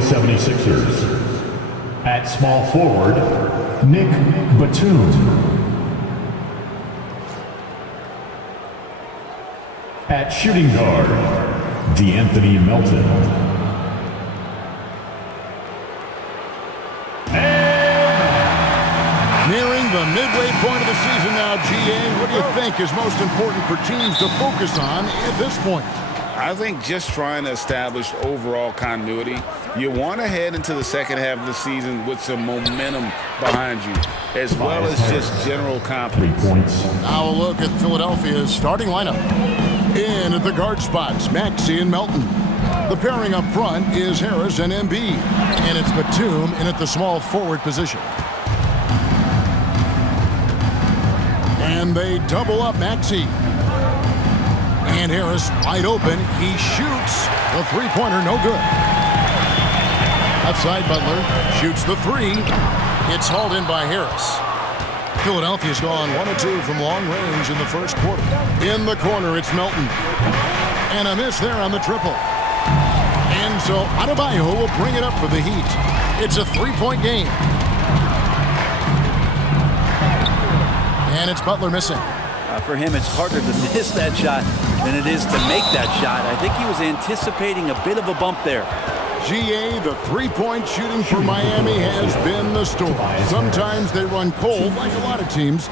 Philadelphia 76ers. At small forward, Nick Batum. At shooting guard, DeAnthony Melton. Nearing the midway point of the season now, GA. What do you think is most important for teams to focus on at this point? I think just trying to establish overall continuity. You want to head into the second half of the season with some momentum behind you, as well as just general confidence. 3 points. Now a look at Philadelphia's starting lineup. In at the guard spots, Maxey and Melton. The pairing up front is Harris and Embiid. And it's Batum in at the small forward position. And they double up Maxey. And Harris wide open. He shoots. The three-pointer no good. Outside Butler shoots the three. It's hauled in by Harris. Philadelphia's gone 1 of 2 from long range in the first quarter. In the corner, it's Melton. And a miss there on the triple. And so Adebayo will bring it up for the Heat. It's a three-point game. And it's Butler missing. For him, it's harder to miss that shot than it is to make that shot. I think he was anticipating a bit of a bump there. GA, the three-point shooting for Miami has been the story. Sometimes they run cold like a lot of teams.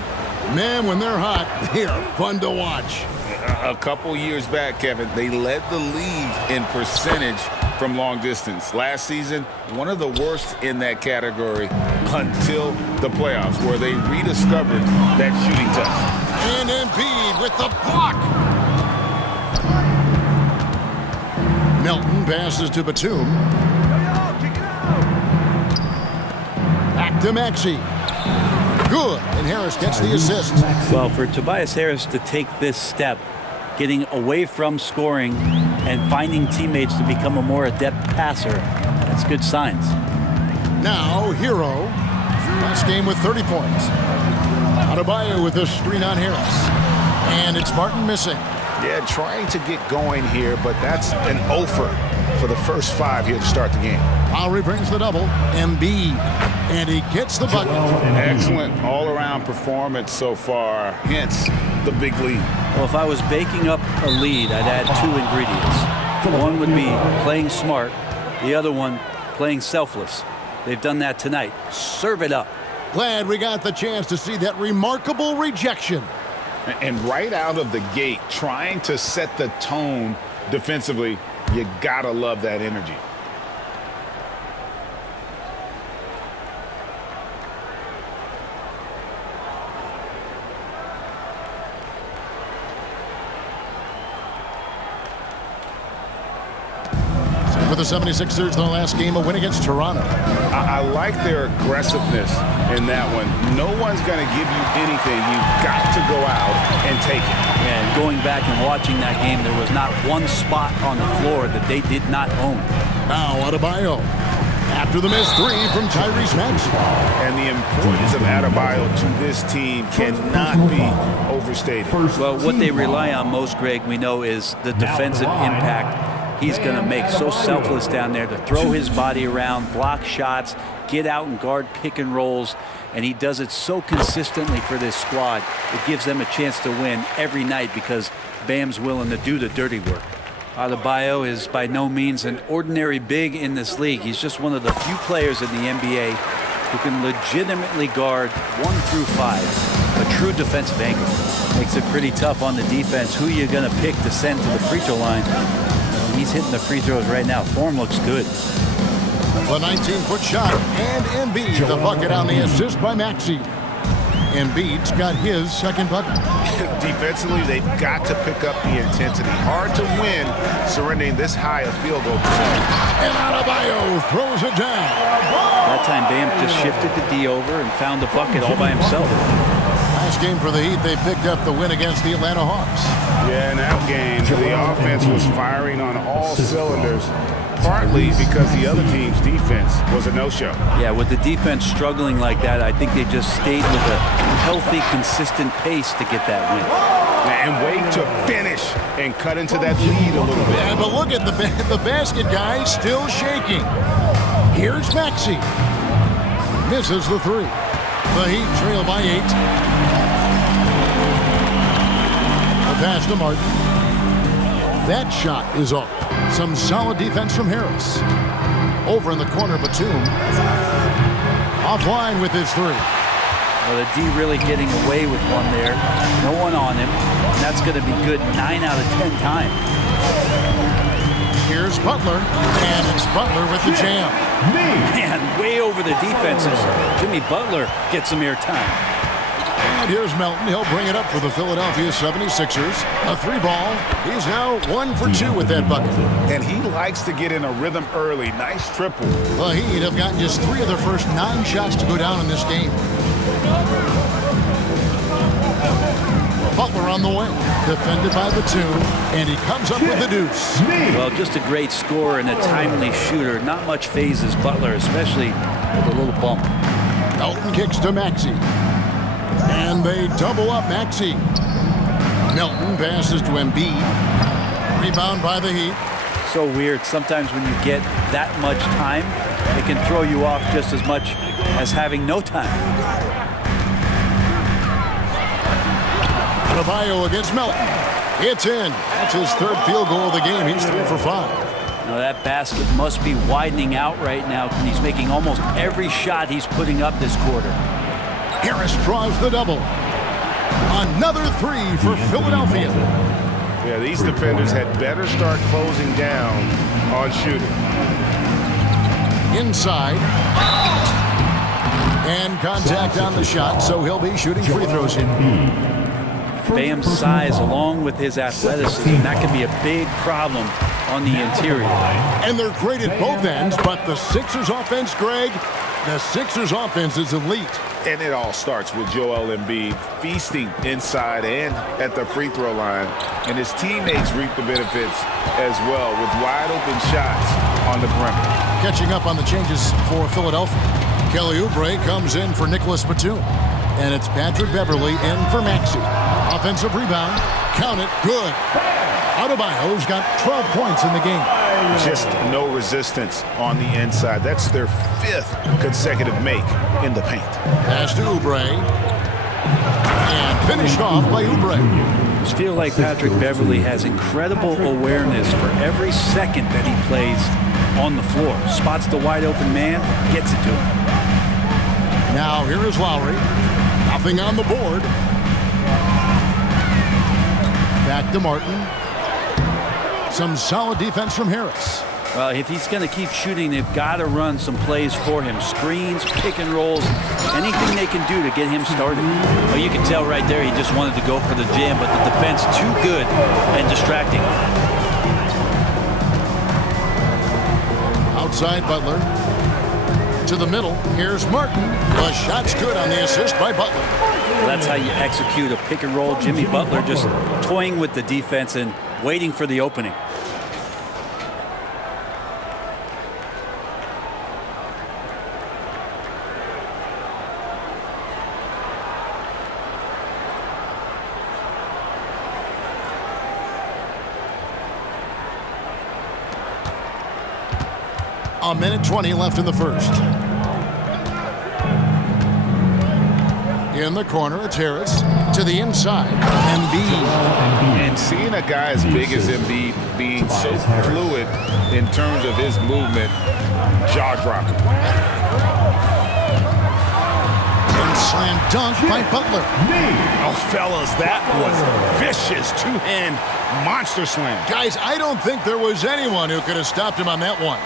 Man, when they're hot, they are fun to watch. A couple years back, Kevin, they led the league in percentage from long distance. Last season, one of the worst in that category until the playoffs, where they rediscovered that shooting touch. And Embiid with the block. Melton passes to Batum. Back to Maxey. Good. And Harris gets the assist. Well, for Tobias Harris to take this step, getting away from scoring and finding teammates to become a more adept passer, that's good signs. Now, Hero. Last game with 30 points. Adebayo with a screen on Harris. And it's Martin missing. Yeah, trying to get going here, but that's an offer for the first 5 here to start the game. Lowry brings the double. Embiid. And he gets the bucket. Excellent all-around performance so far, hence the big lead. Well, if I was baking up a lead, I'd add 2 ingredients. One would be playing smart. The other one, playing selfless. They've done that tonight. Serve it up. Glad we got the chance to see that remarkable rejection. And right out of the gate, trying to set the tone defensively, you gotta love that energy. For the 76ers, their last game, a win against Toronto. I like their aggressiveness in that one. No one's going to give you anything. You've got to go out and take it. And going back and watching that game, there was not one spot on the floor that they did not own. Now Adebayo. After the missed three from Tyrese Maxey. And the importance of Adebayo to this team cannot be overstated. Well, what they rely on most, Greg, we know, is the defensive impact he's going to make. So selfless down there to throw his body around, block shots, get out and guard pick and rolls, and he does it so consistently for this squad. It gives them a chance to win every night because Bam's willing to do the dirty work. Adebayo is by no means an ordinary big in this league. He's just one of the few players in the NBA who can legitimately guard 1 through 5. A true defensive anchor. Makes it pretty tough on the defense. Who you're going to pick to send to the free throw line. He's hitting the free throws right now. Form looks good. The 19-foot shot, and Embiid the bucket on the assist by Maxey. Embiid's got his second bucket. Defensively, they've got to pick up the intensity. Hard to win surrendering this high a field goal percentage. And Adebayo throws it down. That time, Bam just shifted the D over and found the bucket all by himself. Last game for the Heat, they picked up the win against the Atlanta Hawks. Yeah, in that game, the offense was firing on all cylinders. partly because the other team's defense was a no-show. Yeah, with the defense struggling like that, I think they just stayed with a healthy, consistent pace to get that win. And wait to finish and cut into that lead a little bit. Yeah, but look at the basket, guys, still shaking. Here's Maxey. Misses the three. The Heat trail by 8. The pass to Martin. That shot is off. Some solid defense from Harris. Over in the corner, Batum. Offline with his three. Well, the D really getting away with one there. No one on him. And that's going to be good 9 out of 10 times. Here's Butler, and it's Butler with the jam. Man, way over the defenses. Jimmy Butler gets some airtime. And here's Melton. He'll bring it up for the Philadelphia 76ers. A 3-ball. He's now 1 for 2 with that bucket. And he likes to get in a rhythm early. Nice triple. The Heat have gotten just 3 of their first 9 shots to go down in this game. Butler on the way. Defended by Batum. And he comes up with the deuce. Well, just a great scorer and a timely shooter. Not much phases Butler, especially with a little bump. Melton kicks to Maxey. And they double up Maxey. Melton passes to Embiid. Rebound by the Heat. So weird. Sometimes when you get that much time, it can throw you off just as much as having no time. Adebayo against Melton. It's in. That's his 3rd field goal of the game. He's 3 for 5. Now that basket must be widening out right now, and he's making almost every shot he's putting up this quarter. Harris draws the double. Another 3 for Philadelphia. Yeah, these defenders had better start closing down on shooting. Inside. And contact on the shot, so he'll be shooting free throws here. Bam's size along with his athleticism, that can be a big problem on the interior. And they're great at both ends, but the Sixers offense, Greg, the Sixers offense is elite. And it all starts with Joel Embiid feasting inside and at the free throw line. And his teammates reap the benefits as well with wide open shots on the perimeter. Catching up on the changes for Philadelphia. Kelly Oubre comes in for Nicholas Batum. And it's Patrick Beverley in for Maxey. Offensive rebound. Count it. Good. Adebayo's got 12 points in the game. Just no resistance on the inside. That's their 5th consecutive make in the paint. Pass to Oubre. And finished off by Oubre. I just feel like Patrick Beverley has incredible awareness for every second that he plays on the floor. Spots the wide open man, gets it to him. Now here is Lowry. Nothing on the board. Back to Martin. Some solid defense from Harris. Well, if he's going to keep shooting, they've got to run some plays for him. Screens, pick and rolls, anything they can do to get him started. Well, you can tell right there he just wanted to go for the jam, but the defense too good and distracting. Outside Butler. To the middle. Here's Martin. The shot's good on the assist by Butler. Well, that's how you execute a pick and roll. Jimmy Butler just toying with the defense and waiting for the opening. A minute 20 left in the first. In the corner, it's Harris. To the inside, Embiid. And seeing a guy as big as Embiid being so fluid in terms of his movement, jaw-dropping. And slam dunk by Butler. Oh, fellas, that was vicious two-hand monster slam. Guys, I don't think there was anyone who could have stopped him on that one.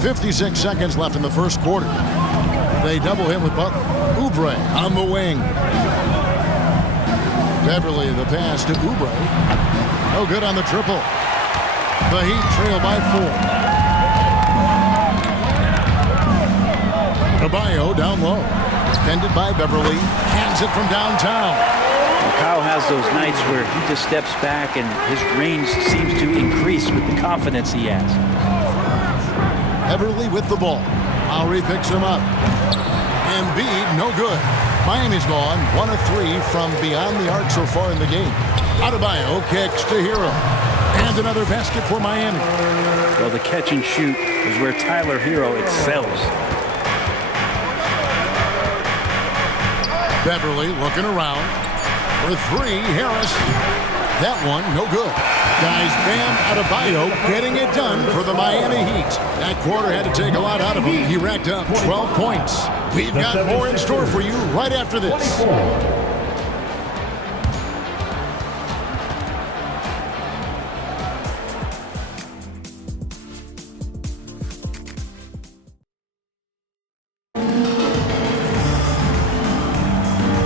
.56 seconds left in the first quarter. They double him with Butler. Oubre on the wing. Beverley the pass to Oubre. No good on the triple. The Heat trail by 4. Adebayo down low. Defended by Beverly. Hands it from downtown. Kyle has those nights where he just steps back and his range seems to increase with the confidence he has. Beverly with the ball. Lowry picks him up. Embiid, no good. Miami's gone 1 of 3 from beyond the arc so far in the game. Adebayo kicks to Hero. And another basket for Miami. Well, the catch and shoot is where Tyler Hero excels. Beverly looking around. For 3, Harris. That one, no good. Guys, Bam Adebayo getting it done for the Miami Heat. That quarter had to take a lot out of him. He racked up 12 points. We've got more in store for you right after this.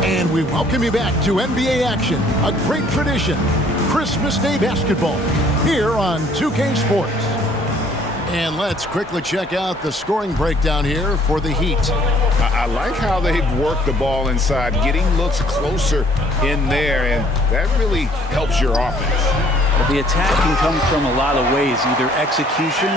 And we welcome you back to NBA action, a great tradition. Christmas Day basketball here on 2K Sports. And let's quickly check out the scoring breakdown here for the Heat. I like how they've worked the ball inside, getting looks closer in there, and that really helps your offense. But the attack can come from a lot of ways, either execution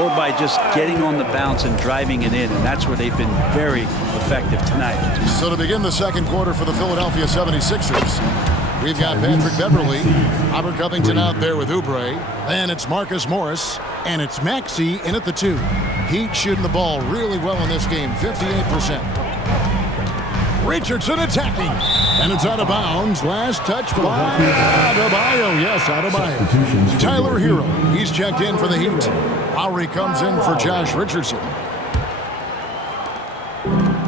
or by just getting on the bounce and driving it in, and that's where they've been very effective tonight. So to begin the second quarter for the Philadelphia 76ers, we've got Patrick Beverly, Robert Covington out there with Oubre, and it's Marcus Morris, and it's Maxey in at the 2. Heat shooting the ball really well in this game, 58%. Richardson attacking, and it's out of bounds. Last touch by Adebayo. Yes, Adebayo. Tyler Hero, he's checked in for the Heat. Lowry comes in for Josh Richardson.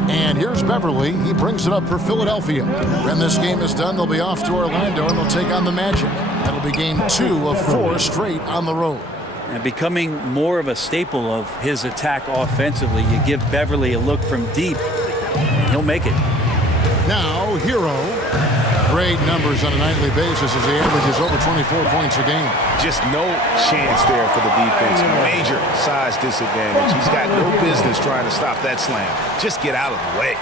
And here's Beverly. He brings it up for Philadelphia. When this game is done, they'll be off to Orlando, and they'll take on the Magic. That'll be game 2 of 4 straight on the road. And becoming more of a staple of his attack offensively, you give Beverly a look from deep, and he'll make it. Now, Hero. Great numbers on a nightly basis as he averages over 24 points a game. Just no chance there for the defense. Major size disadvantage. He's got no business trying to stop that slam. Just get out of the way.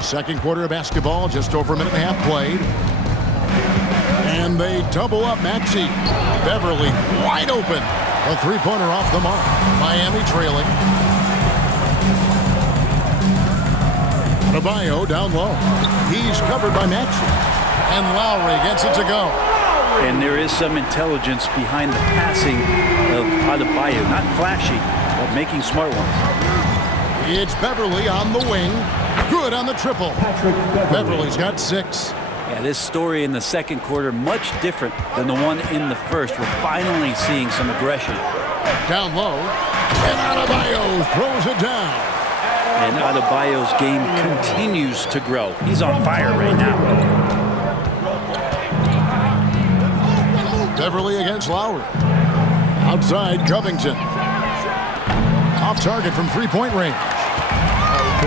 Second quarter of basketball, just over a minute and a half played. And they double up Maxey. Beverly wide open. A three-pointer off the mark. Miami trailing. Adebayo down low. He's covered by Maxey. And Lowry gets it to go. And there is some intelligence behind the passing of Adebayo. Not flashy, but making smart ones. It's Beverly on the wing. Good on the triple. Beverly's got 6. Yeah, this story in the second quarter much different than the one in the first. We're finally seeing some aggression. Down low. And Adebayo throws it down. And Adebayo's game continues to grow. He's on fire right now. Beverly against Lowry. Outside, Covington. Off target from three-point range.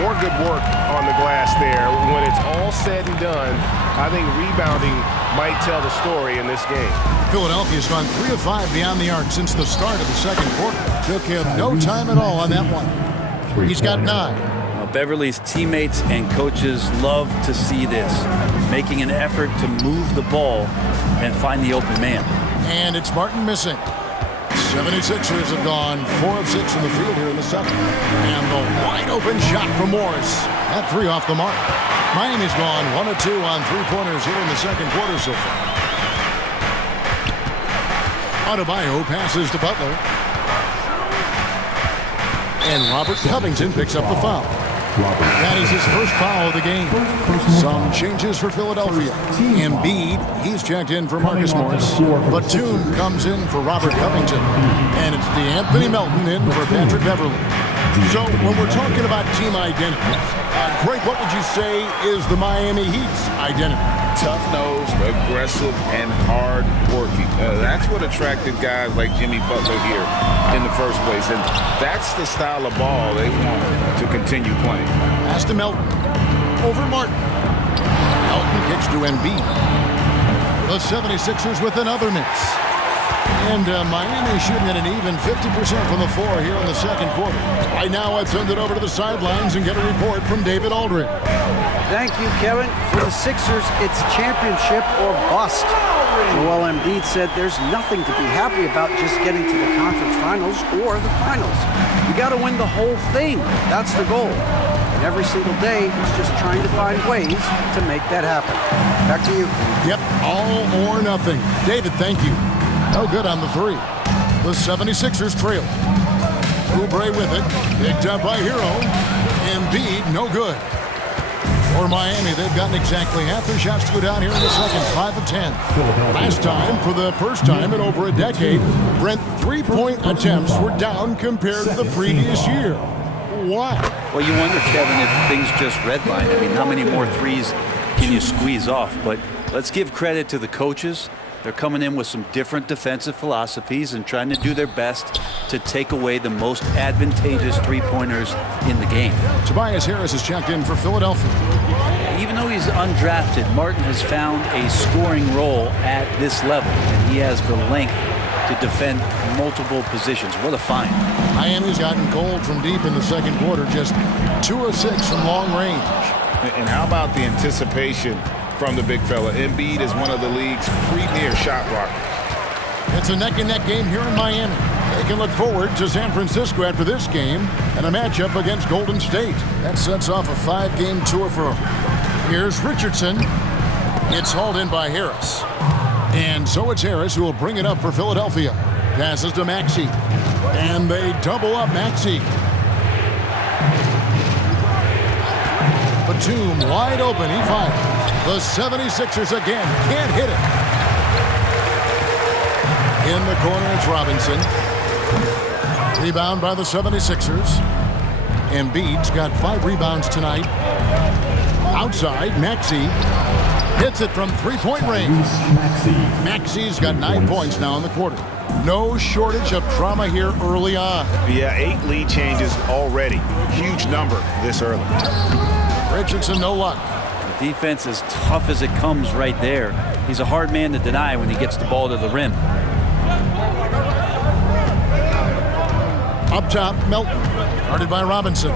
More good work on the glass there. When it's all said and done, I think rebounding might tell the story in this game. Philadelphia's gone 3 of 5 beyond the arc since the start of the second quarter. Took him no time at all on that one. He's got 9. Well, Beverly's teammates and coaches love to see this, making an effort to move the ball and find the open man. And it's Martin missing. 76ers have gone 4 of 6 in the field here in the second. And the wide open shot from Morris. That 3 off the mark. Miami's gone 1 of 2 on three-pointers here in the second quarter so far. Adebayo passes to Butler. And Robert Covington picks up the foul. That is his first foul of the game. Some changes for Philadelphia. Embiid, he's checked in for Marcus Morris. Batum comes in for Robert Covington. And it's DeAnthony Melton in for Patrick Beverly. So when we're talking about team identity, Greg, what would you say is the Miami Heat's identity? Tough-nosed, aggressive, and hard-working. That's what attracted guys like Jimmy Butler here in the first place. And that's the style of ball they want to continue playing. Pass to Melton. Over Martin. Melton kicks to Embiid. The 76ers with another miss. And Miami shooting at an even 50% from the floor here in the second quarter. Right now, let's send it over to the sidelines and get a report from David Aldridge. Thank you, Kevin. For the Sixers, it's championship or bust. Joel Embiid said there's nothing to be happy about just getting to the conference finals or the finals. You got to win the whole thing. That's the goal. And every single day, he's just trying to find ways to make that happen. Back to you. Yep, all or nothing. David, thank you. No good on the three. The 76ers trail. Oubre with it. Picked up by Hero. Embiid, no good. For Miami, they've gotten exactly half their shots to go down here in the second. 5 of 10. Last time, for the first time in over a decade, Brent, three-point attempts were down compared to the previous year. Why? Well, you wonder, Kevin, if things just redline. I mean, how many more threes can you squeeze off? But let's give credit to the coaches. They're coming in with some different defensive philosophies and trying to do their best to take away the most advantageous three-pointers in the game. Tobias Harris has checked in for Philadelphia. Even though he's undrafted, Martin has found a scoring role at this level, and he has the length to defend multiple positions. What a find. Miami's gotten cold from deep in the second quarter, just 2 of 6 from long range. And how about the anticipation from the big fella? Embiid is one of the league's premier shot blockers. It's a neck-and-neck game here in Miami. They can look forward to San Francisco after this game and a matchup against Golden State. That sets off a 5-game tour for them. Here's Richardson. It's hauled in by Harris. And so it's Harris who will bring it up for Philadelphia. Passes to Maxey. And they double up Maxey. Batum wide open. He fires. The 76ers again can't hit it. In the corner, it's Robinson. Rebound by the 76ers. Embiid's got 5 rebounds tonight. Outside, Maxey hits it from three-point range. Maxey's got 9 points now in the quarter. No shortage of drama here early on. Yeah, 8 lead changes already. Huge number this early. Richardson, no luck. The defense is tough as it comes right there. He's a hard man to deny when he gets the ball to the rim. Up top, Melton. Guarded by Robinson.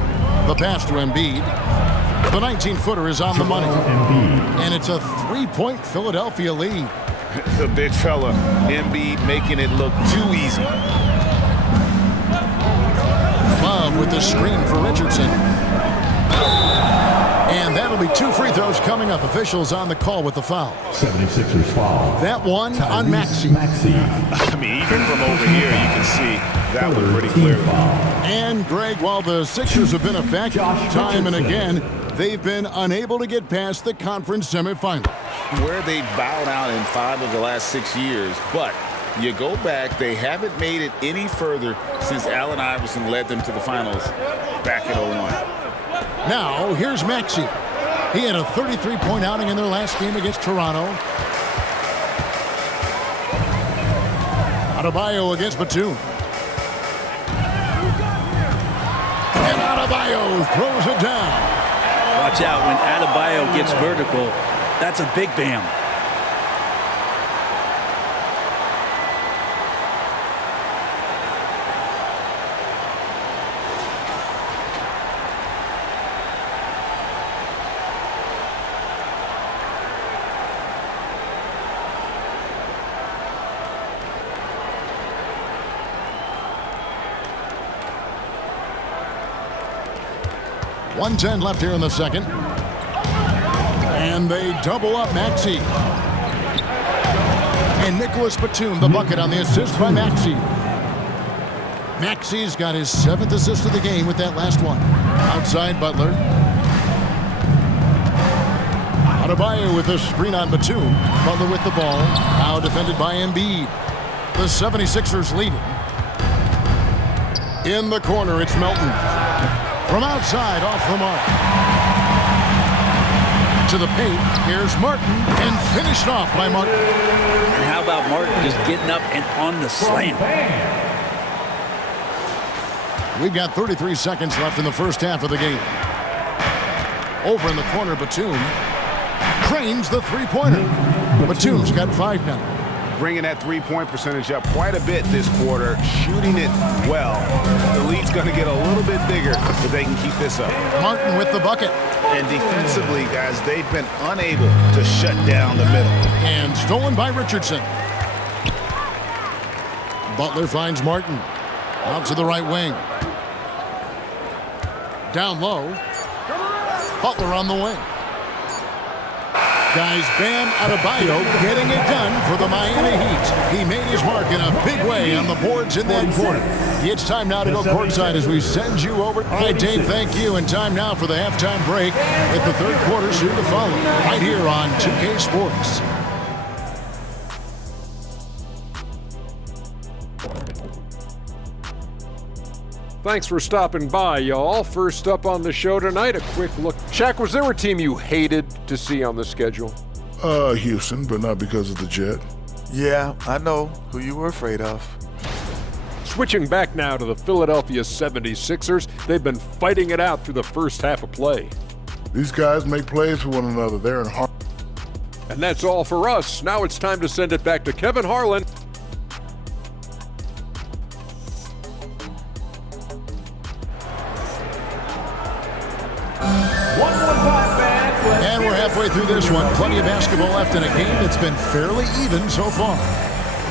The pass to Embiid. The 19-footer is on the money. And it's a 3-point Philadelphia lead. The big fella, Embiid, making it look too easy. Love with the screen for Richardson. And that'll be 2 free throws coming up. Officials on the call with the foul. 76ers foul. That one on Maxey. I mean, even from over here, you can see that one pretty clearly. And Greg, while the Sixers have been a factor time and again, they've been unable to get past the conference semifinal. Where they bowed out in 5 of the last 6 years, but you go back, they haven't made it any further since Allen Iverson led them to the finals back in 01. Now, here's Maxey. He had a 33-point outing in their last game against Toronto. Adebayo against Batum. And Adebayo throws it down. Watch out when Adebayo gets vertical. That's a big bam. .110 left here in the second. And they double up Maxey. And Nicholas Batum, the bucket on the assist by Maxey. Maxey's got his 7th assist of the game with that last one. Outside Butler. Adebayo with the screen on Batum. Butler with the ball. Now defended by Embiid. The 76ers leading. In the corner, it's Melton. From outside, off the mark. To the paint, here's Martin, and finished off by Martin. And how about Martin just getting up and on the slam? We've got 33 seconds left in the first half of the game. Over in the corner, Batum cranes the three-pointer. Batum's got 5 now. Bringing that three-point percentage up quite a bit this quarter, shooting it well. The lead's going to get a little bit bigger if they can keep this up. Martin with the bucket. And defensively, guys, they've been unable to shut down the middle. And stolen by Richardson. Butler finds Martin. Out to the right wing. Down low. Butler on the wing. Guys, Bam Adebayo getting it done for the Miami Heat. He made his mark in a big way on the boards in that quarter. It's time now to go courtside as we send you over. All right, Dave, thank you. And time now for the halftime break with the third quarter soon to follow. Right here on 2K Sports. Thanks for stopping by, y'all. First up on the show tonight, a quick look. Shaq, was there a team you hated to see on the schedule? Houston, but not because of the Jet. Yeah, I know who you were afraid of. Switching back now to the Philadelphia 76ers, they've been fighting it out through the first half of play. These guys make plays for one another. They're in heart. And that's all for us. Now it's time to send it back to Kevin Harlan. And we're halfway through this one. Plenty of basketball left in a game that's been fairly even so far.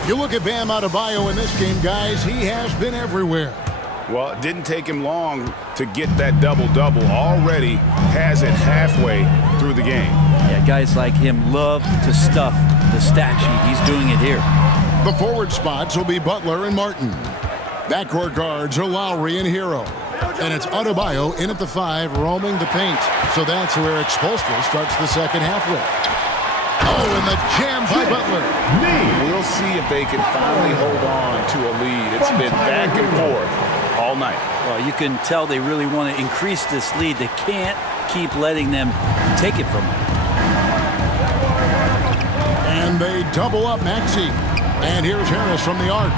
You look at Bam Adebayo in this game, guys, he has been everywhere. Well, it didn't take him long to get that double-double. Already has it halfway through the game. Yeah, guys like him love to stuff the stat sheet. He's doing it here. The forward spots will be Butler and Martin. Backcourt guards are Lowry and Hero. And it's Adebayo in at the 5, roaming the paint. So that's where Eric Spoelstra starts the second half with. Oh, and the jam by Butler. We'll see if they can finally hold on to a lead. It's been back and forth all night. Well, you can tell they really want to increase this lead. They can't keep letting them take it from them. And they double up Maxey. And here's Harris from the arc.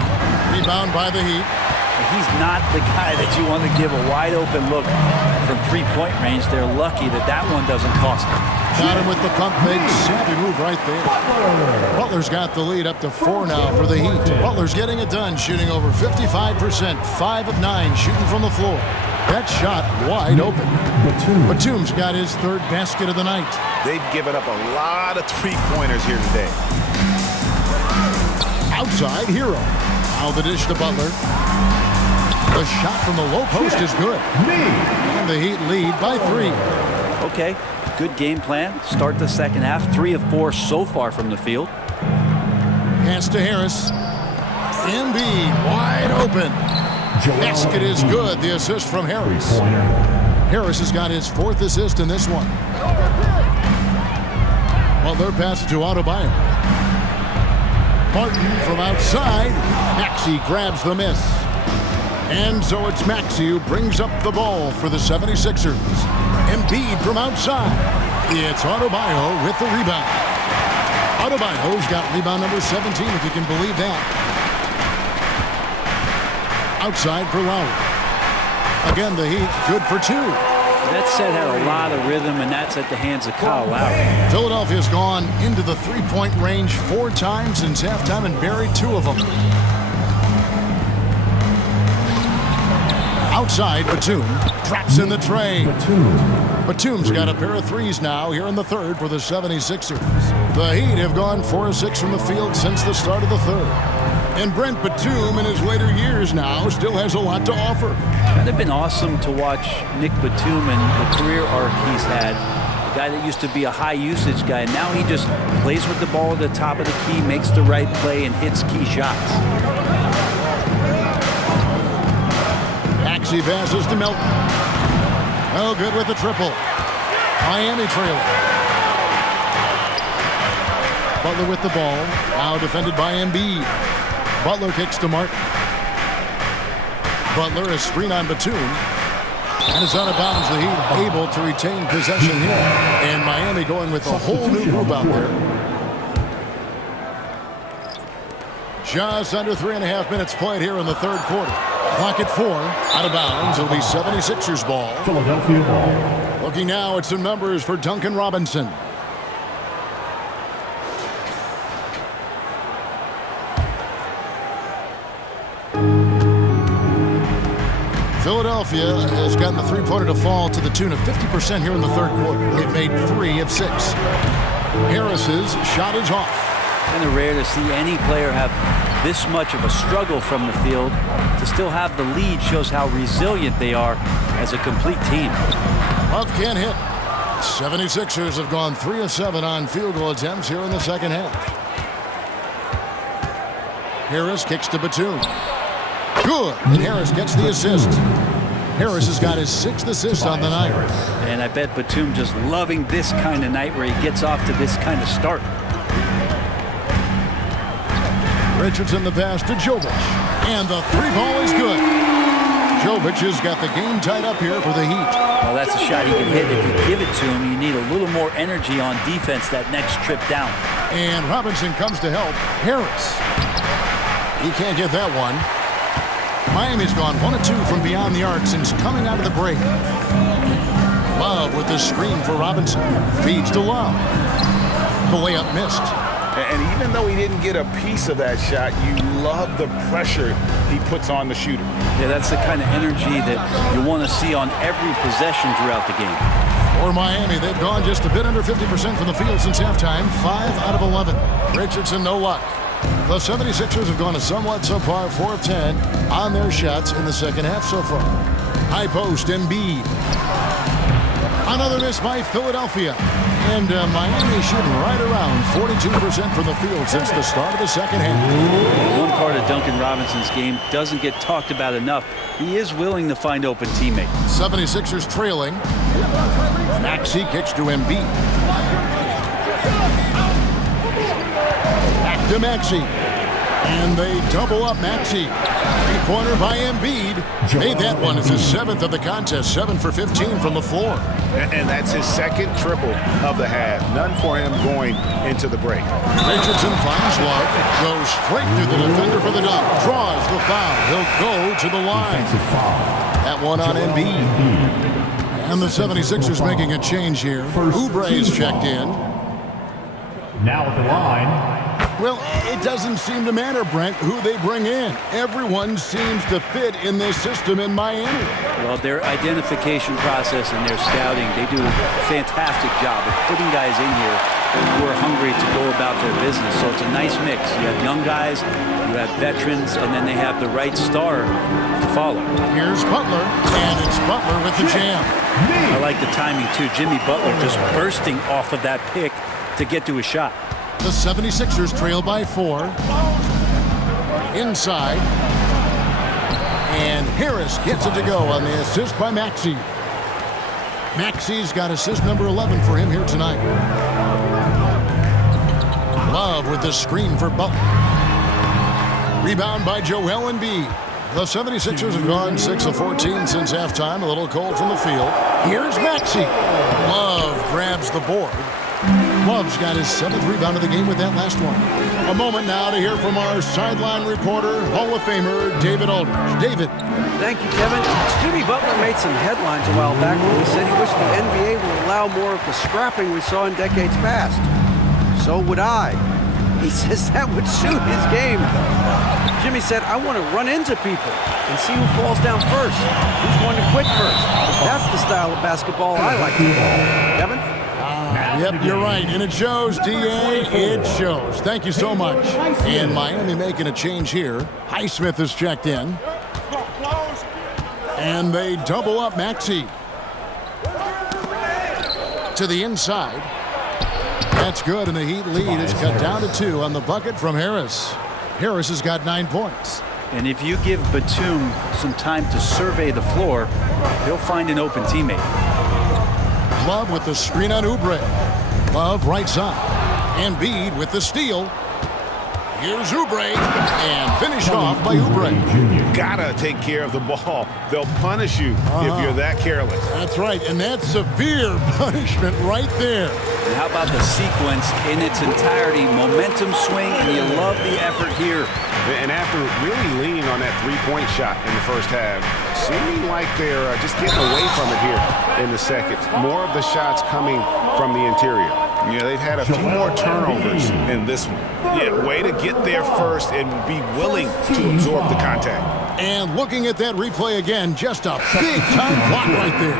Rebound by the Heat. He's not the guy that you want to give a wide open look from three-point range. They're lucky that that one doesn't cost them. Got him with the pump fake. Savvy move right there. Butler's got the lead up to 4 now for the Heat. Butler's getting it done, shooting over 55%. 5 of 9 shooting from the floor. That shot wide open. Batum's got his third basket of the night. They've given up a lot of three-pointers here today. Outside, Hero. Now the dish to Butler. The shot from the low post is good. And the Heat lead by 3. Okay, good game plan. Start the second half. 3 of 4 so far from the field. Pass to Harris. Embiid wide open. Basket is good. The assist from Harris. Harris has got his 4th assist in this one. Butler passes to Adebayo. Martin from outside. Maxey grabs the miss. And so it's Maxey who brings up the ball for the 76ers. Embiid from outside. It's Adebayo with the rebound. Adebayo's got rebound number 17, if you can believe that. Outside for Lowry. Again, the Heat good for 2. That set had a lot of rhythm, and that's at the hands of Kyle Lowry. Philadelphia's gone into the three-point range 4 times since halftime and buried 2 of them. Outside, Batum traps in the tray. Batum's got a pair of threes now here in the third for the 76ers. The Heat have gone 4 of 6 from the field since the start of the third. And Brent Batum in his later years now still has a lot to offer. Kind of been awesome to watch Nick Batum and the career arc he's had. A guy that used to be a high usage guy. Now he just plays with the ball at the top of the key, makes the right play, and hits key shots. Maxey passes to Melton. Oh, good with the triple. Miami trailer. Butler with the ball. Now defended by Embiid. Butler kicks to Martin. Butler, a screen on Batum. And it's out of bounds. The Heat able to retain possession here. And Miami going with a whole new group out there. Just under 3.5 minutes played here in the third quarter. Clock at 4. Out of bounds. It'll be 76ers ball. Philadelphia ball. Looking now at some numbers for Duncan Robinson. Philadelphia has gotten the three-pointer to fall to the tune of 50% here in the third quarter. They've made 3 of 6. Harris's shot is off. Kind of rare to see any player have this much of a struggle from the field. To still have the lead shows how resilient they are as a complete team. Love can't hit. 76ers have gone 3 of 7 on field goal attempts here in the second half. Harris kicks to Batum. Good. And Harris gets the assist. Harris has got his 6th assist on the night. And I bet Batum just loving this kind of night where he gets off to this kind of start. Richardson the pass to Jovic. And the 3-ball is good. Jovic has got the game tied up here for the Heat. Well, that's a shot he can hit. If you give it to him, you need a little more energy on defense that next trip down. And Robinson comes to help Harris. He can't get that one. Miami's gone 1 of 2 from beyond the arc since coming out of the break. Love with the screen for Robinson. Feeds to Love. The layup missed. And even though he didn't get a piece of that shot, you love the pressure he puts on the shooter. Yeah, that's the kind of energy that you want to see on every possession throughout the game. For Miami, they've gone just a bit under 50% from the field since halftime. 5 out of 11. Richardson, no luck. The 76ers have gone a somewhat subpar 4 of 10 on their shots in the second half so far. High post, Embiid. Another miss by Philadelphia. And Miami shooting right around 42% from the field since the start of the second half. One part of Duncan Robinson's game doesn't get talked about enough. He is willing to find open teammates. 76ers trailing. Maxey kicks to Embiid. Back to Maxey. And they double up Maxey. Three-pointer by Embiid. Made that one as his 7th of the contest. 7 for 15 from the floor. And that's his 2nd triple of the half. None for him going into the break. Richardson finds Love. Goes straight through the defender for the dunk. Draws the foul. He'll go to the line. That one on Embiid. And the 76ers making a change here. Oubre is checked in. Now at the line. Well, it doesn't seem to matter, Brent, who they bring in. Everyone seems to fit in this system in Miami. Well, their identification process and their scouting, they do a fantastic job of putting guys in here who are hungry to go about their business. So it's a nice mix. You have young guys, you have veterans, and then they have the right star to follow. Here's Butler, and it's Butler with the jam. I like the timing, too. Jimmy Butler just bursting off of that pick to get to a shot. The 76ers trail by 4. Inside. And Harris gets it to go on the assist by Maxey. Maxey's got assist number 11 for him here tonight. Love with the screen for Butler. Rebound by Joel Embiid. The 76ers have gone 6 of 14 since halftime. A little cold from the field. Here's Maxey. Love grabs the board. Love's got his 7th rebound of the game with that last one. A moment now to hear from our sideline reporter, Hall of Famer David Aldridge. David. Thank you, Kevin. Jimmy Butler made some headlines a while back when he said he wished the NBA would allow more of the scrapping we saw in decades past. So would I. He says that would suit his game. Jimmy said, I want to run into people and see who falls down first, who's going to quit first. That's the style of basketball I like to play. Kevin? Yep, you're right. And it shows, D.A. It shows. Thank you so much. And Miami making a change here. Highsmith is checked in. And they double up Maxey. To the inside. That's good, and the Heat lead is cut down to 2 on the bucket from Harris. Harris has got 9 points. And if you give Batum some time to survey the floor, he'll find an open teammate. Love with the screen on Oubre. Love right side. Embiid with the steal. Here's Oubre, and finished off by Oubre. Gotta take care of the ball. They'll punish you if you're that careless. That's right, and that's severe punishment right there. And how about the sequence in its entirety? Momentum swing, and you love the effort here. And after really leaning on that three-point shot in the first half, seeming like they're just getting away from it here in the second. More of the shots coming from the interior. Yeah, they've had a few more turnovers in this one. Yeah, way to get there first and be willing to absorb the contact. And looking at that replay again, just a big-time block right there.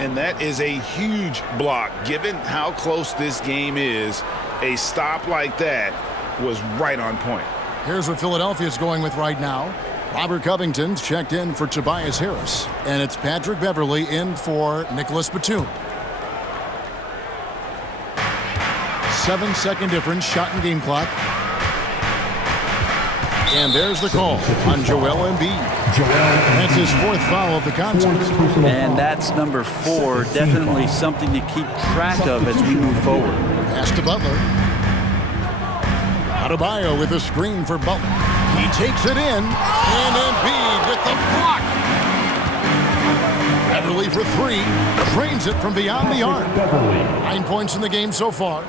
And that is a huge block. Given how close this game is, a stop like that was right on point. Here's what Philadelphia's going with right now. Robert Covington's checked in for Tobias Harris, and it's Patrick Beverley in for Nicholas Batum. 7-second difference, shot and game clock. And there's the call on Joel Embiid. That's his fourth foul of the contest. And that's number 4. Definitely something to keep track of as we move forward. Pass to Butler. Adebayo with a screen for Butler. He takes it in, and Embiid with the block. Beverley for 3, drains it from beyond the arc. 9 points in the game so far.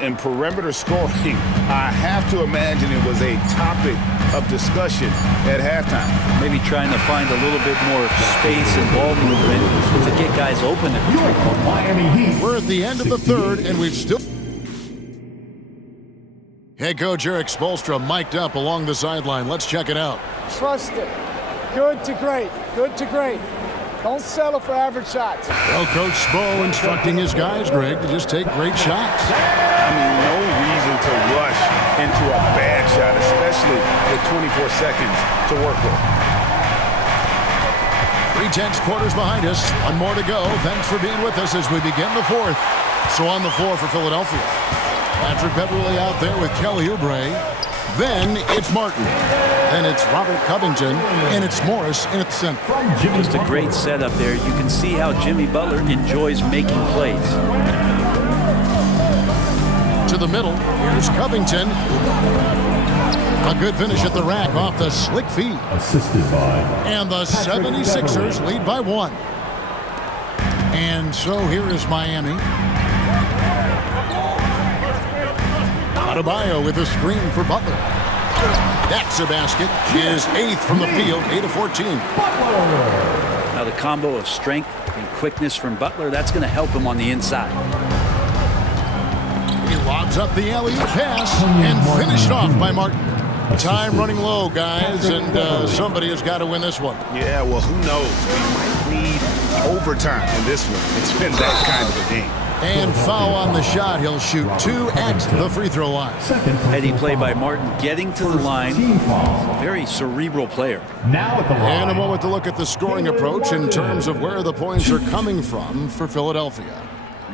And perimeter scoring, I have to imagine it was a topic of discussion at halftime. Maybe trying to find a little bit more space and ball movement to get guys open at the three-point line. We're at the end of the third, and we've still... Head coach Eric Spoelstra mic'd up along the sideline. Let's check it out. Trust it. Good to great. Good to great. Don't settle for average shots. Well, Coach Spo instructing his guys, Greg, to just take great shots. I mean, no reason to rush into a bad shot, especially with 24 seconds to work with. 3 tenths quarters behind us. 1 more to go. Thanks for being with us as we begin the fourth. So on the floor for Philadelphia, Patrick Beverley out there with Kelly Oubre. Then it's Martin. Then it's Robert Covington. And it's Morris in at the center. Just a great setup there. You can see how Jimmy Butler enjoys making plays. To the middle. Here's Covington. A good finish at the rack off the slick feed. Assisted by. And the 76ers lead by 1. And so here is Miami. Adebayo with a screen for Butler. That's a basket. His 8th from the field, 8 of 14. Now the combo of strength and quickness from Butler, that's going to help him on the inside. He lobs up the alley-oop pass and finished off by Martin. Time running low, guys, and somebody has got to win this one. Yeah, well, who knows? We might need overtime in this one. It's been that kind of a game. And foul on the shot. He'll shoot 2 at the free throw line. Heady play by Martin, getting to the line. Very cerebral player. Now at the line. And a moment to look at the scoring approach in terms of where the points are coming from for Philadelphia.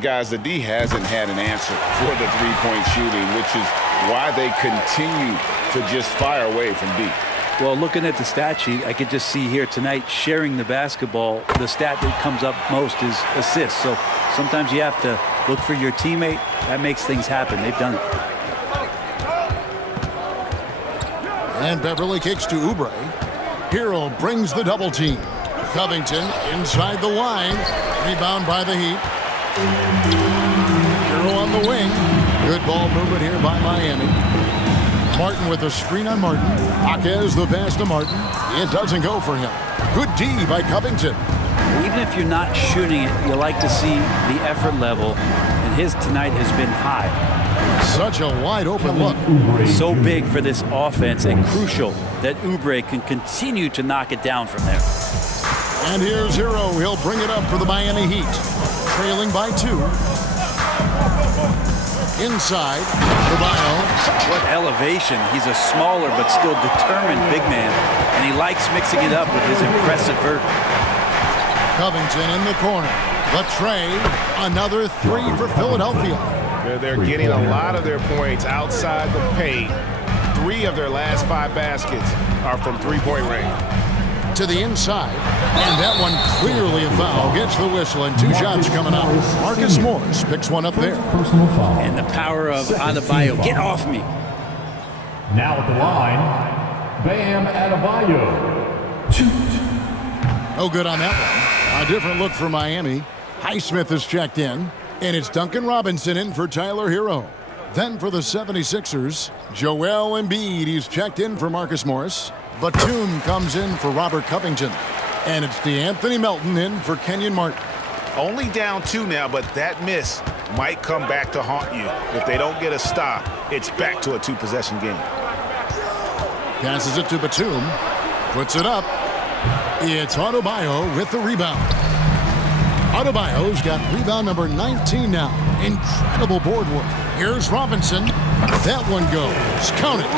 Guys, the D hasn't had an answer for the three-point shooting, which is why they continue to just fire away from deep. Well, looking at the stat sheet, I could just see here tonight sharing the basketball. The stat that comes up most is assists. So sometimes you have to look for your teammate. That makes things happen. They've done it. And Beverley kicks to Oubre. Hero brings the double team. Covington inside the line. Rebound by the Heat. Hero on the wing. Good ball movement here by Miami. Martin with a screen on Martin. Jaquez the pass to Martin. It doesn't go for him. Good D by Covington. Even if you're not shooting it, you like to see the effort level, and his tonight has been high. Such a wide open look. So big for this offense and crucial that Oubre can continue to knock it down from there. And here's Hero. He'll bring it up for the Miami Heat. Trailing by 2. Inside, Adebayo. What elevation. He's a smaller but still determined big man, and he likes mixing it up with his impressive vert. Covington in the corner. The tray. Another 3 for Philadelphia. They're getting a lot of their points outside the paint. 3 of their last 5 baskets are from three-point range. To the inside, and that one clearly a foul. Gets the whistle, and 2 shots coming out. Marcus Morris picks one up there. Personal foul. And the power of Adebayo. Get off me. Now at the line, Bam Adebayo. No good on that one. A different look for Miami. Highsmith is checked in, and it's Duncan Robinson in for Tyler Hero. Then for the 76ers, Joel Embiid. He's checked in for Marcus Morris. Batum comes in for Robert Covington. And it's DeAnthony Melton in for Kenyon Martin. Only down 2 now, but that miss might come back to haunt you. If they don't get a stop, it's back to a 2-possession game. Passes it to Batum. Puts it up. It's Adebayo with the rebound. Adebayo's got rebound number 19 now. Incredible board work. Here's Robinson. That one goes. Count it.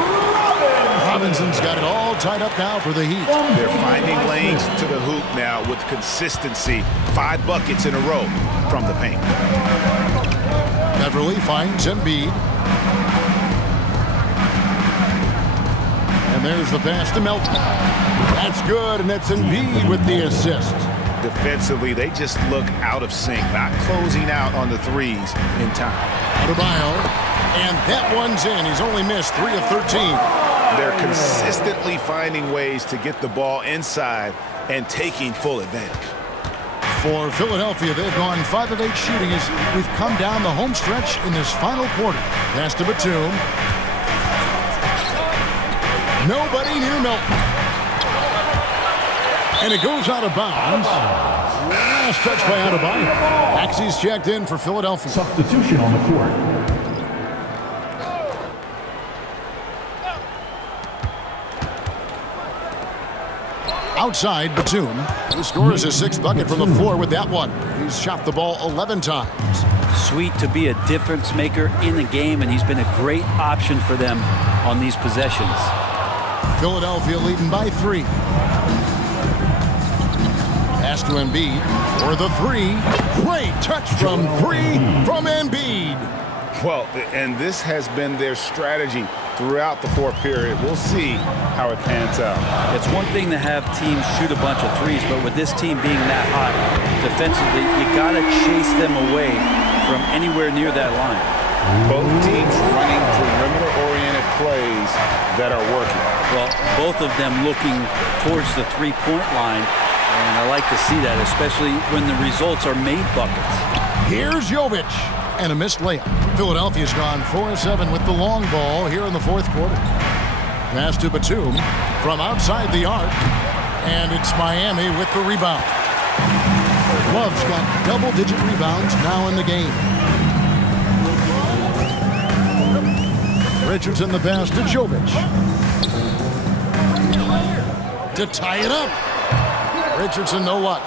Robinson's got it all tied up now for the Heat. They're finding lanes to the hoop now with consistency. 5 buckets in a row from the paint. Beverly finds Embiid. And there's the pass to Melton. That's good, and that's Embiid with the assist. Defensively, they just look out of sync, not closing out on the threes in time. Adebayo, and that one's in. He's only missed 3 of 13. They're consistently finding ways to get the ball inside and taking full advantage. For Philadelphia, they've gone 5 of 8 shooting as we've come down the home stretch in this final quarter. Pass to Batum. Nobody near Melton. And it goes out of bounds. Last touch by Adebayo. Maxey's checked in for Philadelphia. Substitution on the court. Outside, Batum. He scores his 6th bucket from the floor with that one. He's shot the ball 11 times. Sweet to be a difference maker in the game, and he's been a great option for them on these possessions. Philadelphia leading by 3. Pass to Embiid for the 3. Great touch from 3 from Embiid. Well, and this has been their strategy throughout the 4th period. We'll see how it pans out. It's one thing to have teams shoot a bunch of threes, but with this team being that hot defensively, you got to chase them away from anywhere near that line. Both teams running perimeter-oriented plays that are working. Well, both of them looking towards the three-point line, and I like to see that, especially when the results are made buckets. Here's Jovic, and a missed layup. Philadelphia's gone 4-7 with the long ball here in the 4th quarter. Pass to Batum from outside the arc, and it's Miami with the rebound. Love's got double-digit rebounds now in the game. Richardson the pass to Jovic. To tie it up. Richardson, no luck.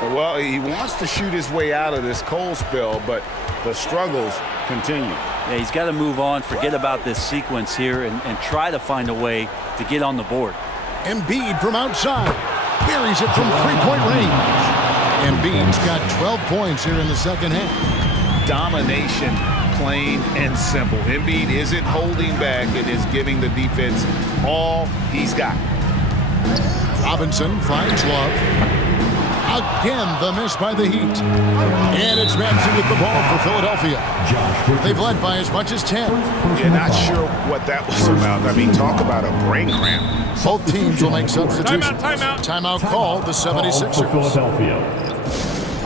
Well, he wants to shoot his way out of this cold spell, but the struggles continue. Yeah, he's got to move on, forget about this sequence here, and try to find a way to get on the board. Embiid from outside. Buries it from 3-point range. Embiid's got 12 points here in the 2nd half. Domination, plain and simple. Embiid isn't holding back and is giving the defense all he's got. Robinson finds Love. Again, the miss by the Heat. And it's Maxey with the ball for Philadelphia. They've led by as much as 10. Yeah, not sure what that was about. I mean, talk about a brain cramp. Both teams will make substitutions. Timeout. Timeout called the 76ers. For Philadelphia.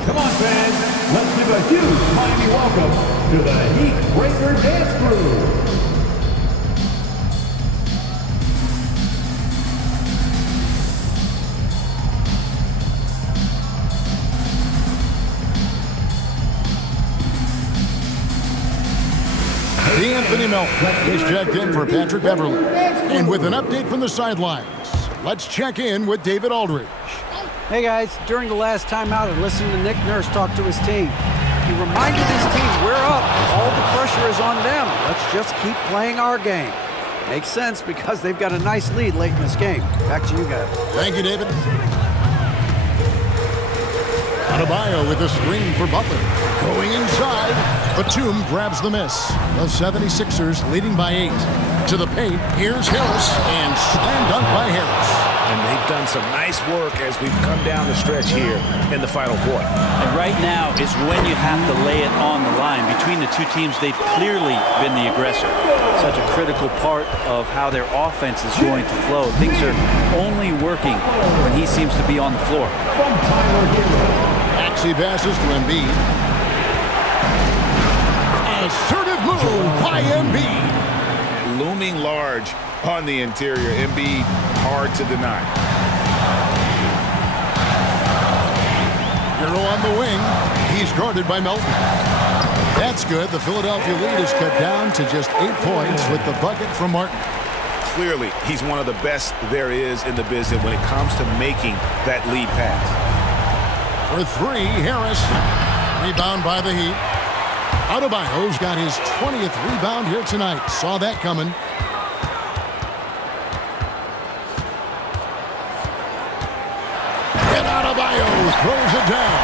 Come on, fans. Let's give a huge Miami welcome to the Heat Breaker Dance Crew. DeAnthony Melton is checked in for Patrick Beverly. And with an update from the sidelines, let's check in with David Aldridge. Hey guys, during the last timeout, I listened to Nick Nurse talk to his team. He reminded his team, we're up. All the pressure is on them. Let's just keep playing our game. Makes sense because they've got a nice lead late in this game. Back to you guys. Thank you, David. Adebayo with a screen for Butler. Going inside. Batum grabs the miss. The 76ers leading by 8. To the paint. Here's Harris. And slam dunk by Harris. And they've done some nice work as we've come down the stretch here in the final quarter. And right now is when you have to lay it on the line. Between the two teams, they've clearly been the aggressor. Such a critical part of how their offense is going to flow. Things are only working when he seems to be on the floor. Maxey passes to Embiid. Assertive move by Embiid. Looming large on the interior. Embiid, hard to deny. Hero on the wing. He's guarded by Melton. That's good. The Philadelphia lead is cut down to just 8 points with the bucket from Martin. Clearly, he's one of the best there is in the business when it comes to making that lead pass. For three, Harris. Rebound by the Heat. Adebayo's got his 20th rebound here tonight. Saw that coming. And Adebayo throws it down.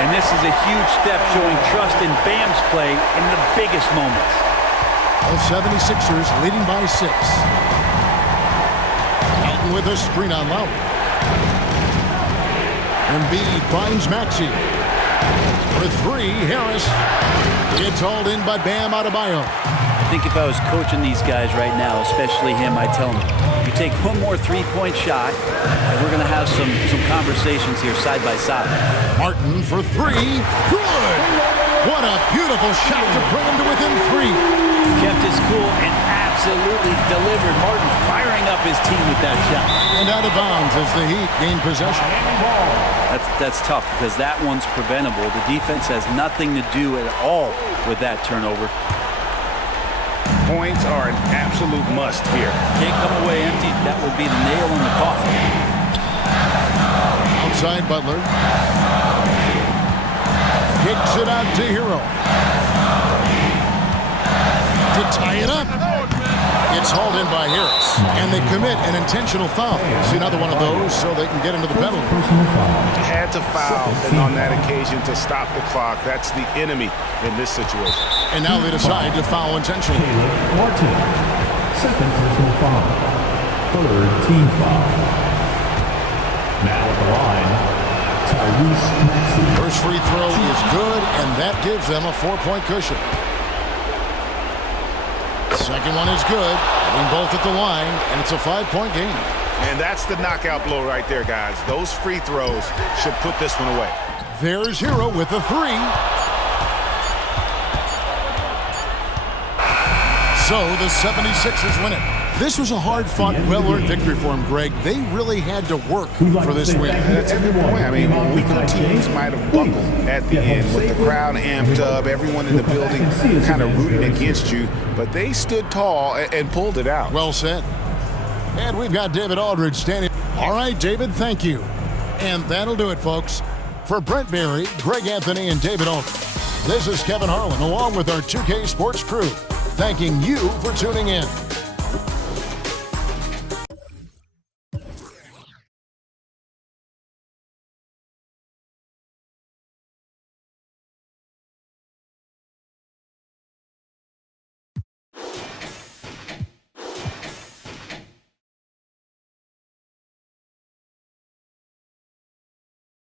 And this is a huge step showing trust in Bam's play in the biggest moments. The 76ers leading by 6. Melton with a screen on Lowry. Embiid finds Maxey. For three, Harris. It's hauled in by Bam Adebayo. I think if I was coaching these guys right now, especially him, I'd tell him, you take one more three-point shot, and we're going to have some conversations here side by side. Martin for three. Good! What a beautiful shot to bring him to within 3. Kept his cool and absolutely delivered. Martin firing up his team with that shot. And out of bounds as the Heat gain possession. That's tough because that one's preventable. The defense has nothing to do at all with that turnover. Points are an absolute must here. Can't come away empty. That would be the nail in the coffin. Outside Butler. Kicks it out to Hero. To tie it up. It's hauled in by Harris. And they commit an intentional foul. See another one of those so they can get into the penalty. Had to foul, and on that occasion to stop the clock. That's the enemy in this situation. And now they decide to foul intentionally. Martin, second personal foul. Third team foul. Now at the line, Tyrese Maxey. First free throw is good, and that gives them a 4-point cushion. Second one is good. Hitting both at the line, and it's a 5-point game. And that's the knockout blow right there, guys. Those free throws should put this one away. There's Hero with a 3. So the 76ers win it. This was a hard-fought, well-earned victory for them, Greg. They really had to work for this win. That's a good point. I mean, weaker teams might have buckled at the end with the crowd amped up, everyone in the building kind of rooting against you, but they stood tall and pulled it out. Well said. And we've got David Aldridge standing. All right, David, thank you. And that'll do it, folks. For Brent Barry, Greg Anthony, and David Aldridge, this is Kevin Harlan, along with our 2K Sports crew, thanking you for tuning in.